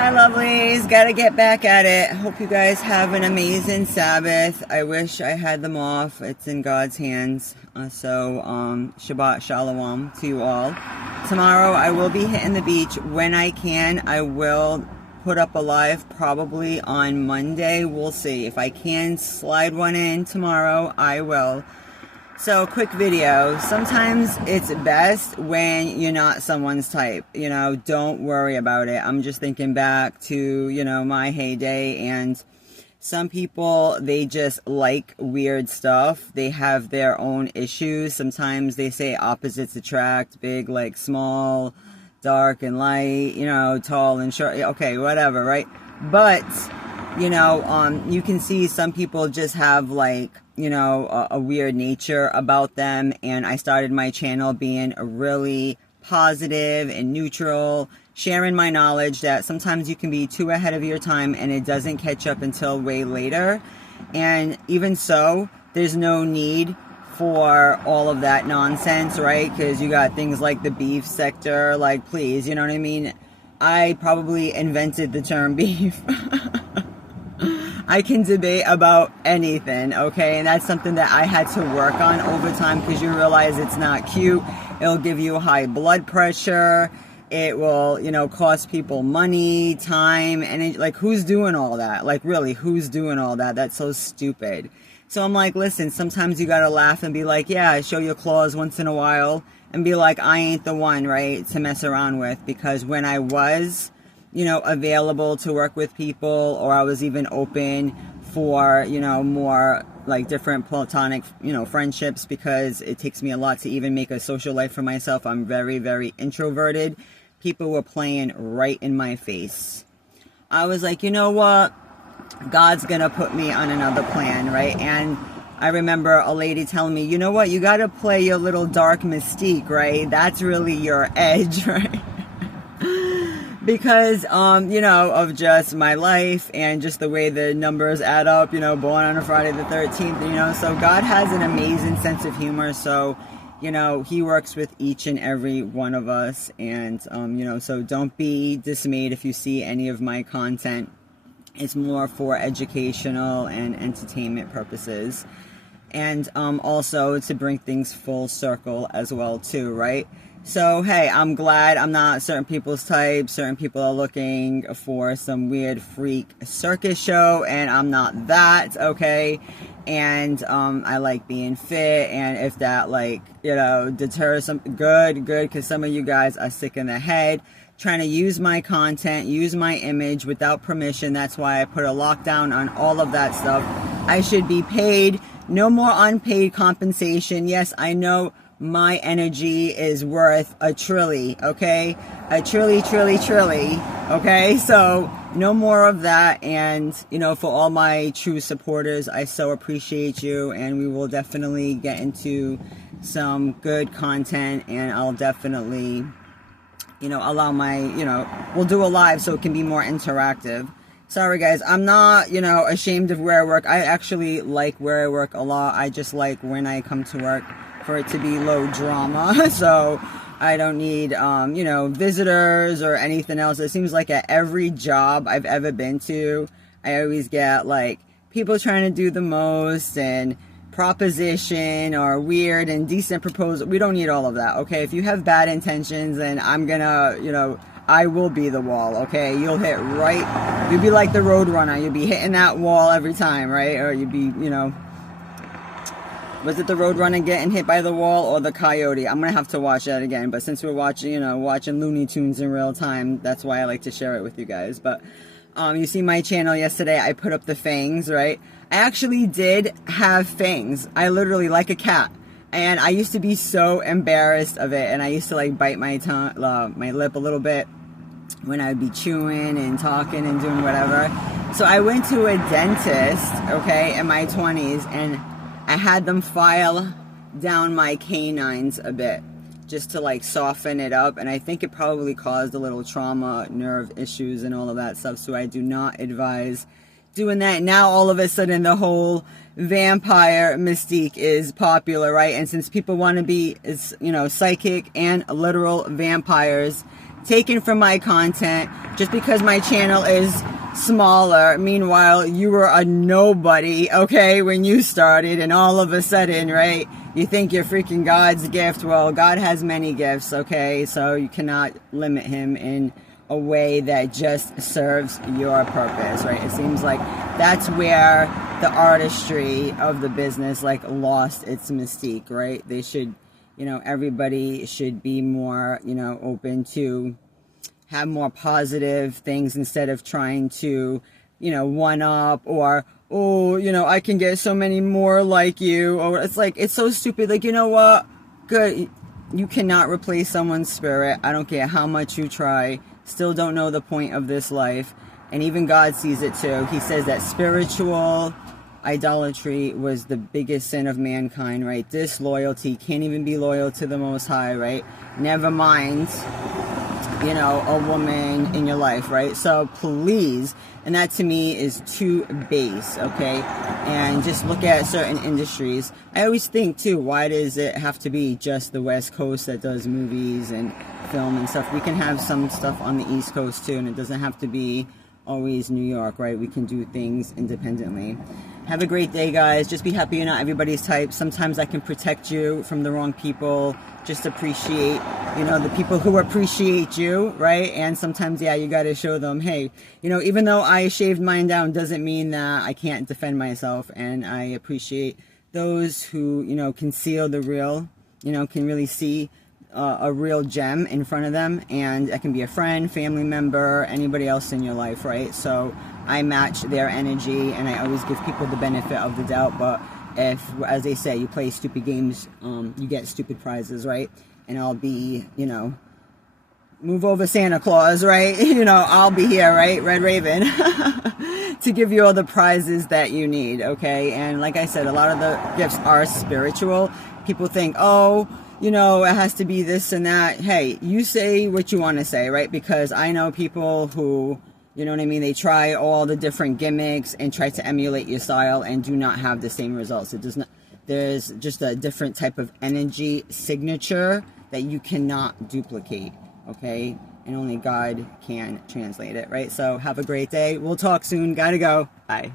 Hi lovelies, gotta get back at it. Hope you guys have an amazing Sabbath. I wish I had them off. It's in God's hands. Shabbat Shalom to you all. Tomorrow I will be hitting the beach when I can. I will put up a live probably on Monday. We'll see. If I can slide one in tomorrow, I will. So, quick video. Sometimes it's best when you're not someone's type. Don't worry about it. I'm just thinking back to, my heyday, and some people, they just like weird stuff. They have their own issues. Sometimes they say opposites attract, big like small, dark and light, tall and short. Okay, whatever, right? But, you can see some people just have like, a weird nature about them. And I started my channel being really positive and neutral, sharing my knowledge that sometimes you can be too ahead of your time and it doesn't catch up until way later. And even so, there's no need for all of that nonsense, right? Because you got things like the beef sector, like, please, you know what I mean? I probably invented the term beef. I can debate about anything, okay? And that's something that I had to work on over time, because you realize it's not cute. It'll give you high blood pressure. It will, cost people money, time, and who's doing all that? Like, really, who's doing all that? That's so stupid. So I'm like, listen, sometimes you gotta laugh and be like, yeah, show your claws once in a while and be like, I ain't the one, right, to mess around with. Because when I was, available to work with people, or I was even open for, more like different platonic, friendships, because it takes me a lot to even make a social life for myself. I'm very, very introverted. People were playing right in my face. I was like, you know what? God's gonna put me on another plan, right? And I remember a lady telling me, you know what? You gotta play your little dark mystique, right? That's really your edge, right? Because, of just my life and just the way the numbers add up, born on a Friday the 13th, so God has an amazing sense of humor. So, he works with each and every one of us. And, so don't be dismayed if you see any of my content. It's more for educational and entertainment purposes. And also to bring things full circle as well, too, right? So, hey, I'm glad I'm not certain people's type. Certain people are looking for some weird freak circus show, and I'm not that, okay? And I like being fit, and if that, deters some, good, because some of you guys are sick in the head, trying to use my content, use my image without permission. That's why I put a lockdown on all of that stuff. I should be paid. No more unpaid compensation. Yes, I know my energy is worth a trilly, okay? A trilly, okay? So no more of that. And, for all my true supporters, I so appreciate you. And we will definitely get into some good content. And I'll definitely, allow my, we'll do a live so it can be more interactive. Sorry guys, I'm not, ashamed of where I work. I actually like where I work a lot. I just like when I come to work for it to be low drama. So I don't need, visitors or anything else. It seems like at every job I've ever been to, I always get people trying to do the most and proposition or weird and decent proposal. We don't need all of that, okay? If you have bad intentions, then I'm gonna, I will be the wall, okay? You'll hit right, you'll be like the Roadrunner. You'll be hitting that wall every time, right? Or you'll be, was it the Roadrunner getting hit by the wall or the Coyote? I'm going to have to watch that again. But since we're watching, watching Looney Tunes in real time, that's why I like to share it with you guys. But you see my channel yesterday, I put up the fangs, right? I actually did have fangs. I literally, like a cat. And I used to be so embarrassed of it. And I used to bite my tongue, my lip a little bit when I'd be chewing and talking and doing whatever. So I went to a dentist, okay, in my 20s, and I had them file down my canines a bit just to soften it up, and I think it probably caused a little trauma, nerve issues and all of that stuff. So I do not advise doing that. Now all of a sudden the whole vampire mystique is popular, right? And since people want to be, psychic and literal vampires, taken from my content just because my channel is smaller. Meanwhile, you were a nobody, okay, when you started, and all of a sudden, right, you think you're freaking God's gift. Well, God has many gifts, okay, so you cannot limit him in a way that just serves your purpose, right? It seems like that's where the artistry of the business like lost its mystique, right? They should, you know, everybody should be more, you know, open to have more positive things instead of trying to, you know, one up, or, oh, you know, I can get so many more like you, or it's like, it's so stupid. Like, you know what? Good. You cannot replace someone's spirit. I don't care how much you try. Still don't know the point of this life. And even God sees it too. He says that spiritual idolatry was the biggest sin of mankind, right? Disloyalty. Can't even be loyal to the Most High, right? Never mind, you know, a woman in your life, right? So please, and that to me is too base, okay? And just look at certain industries. I always think too, why does it have to be just the West Coast that does movies and film and stuff? We can have some stuff on the East Coast too, and it doesn't have to be always New York, right? We can do things independently. Have a great day, guys. Just be happy you're not everybody's type. Sometimes I can protect you from the wrong people. Just appreciate, you know, the people who appreciate you, right? And sometimes, yeah, you got to show them, hey, you know, even though I shaved mine down doesn't mean that I can't defend myself. And I appreciate those who, you know, can see the real, you know, can really see a real gem in front of them. And that can be a friend, family member, anybody else in your life, right? So I match their energy, and I always give people the benefit of the doubt. But if, as they say, you play stupid games, you get stupid prizes, right? And I'll be, you know, move over Santa Claus, right? You know, I'll be here, right? Red Raven, to give you all the prizes that you need, okay? And like I said, a lot of the gifts are spiritual. People think, oh, you know, it has to be this and that. Hey, you say what you want to say, right? Because I know people who, you know what I mean, they try all the different gimmicks and try to emulate your style and do not have the same results. It does not. There's just a different type of energy signature that you cannot duplicate, okay? And only God can translate it, right? So have a great day. We'll talk soon. Gotta go. Bye.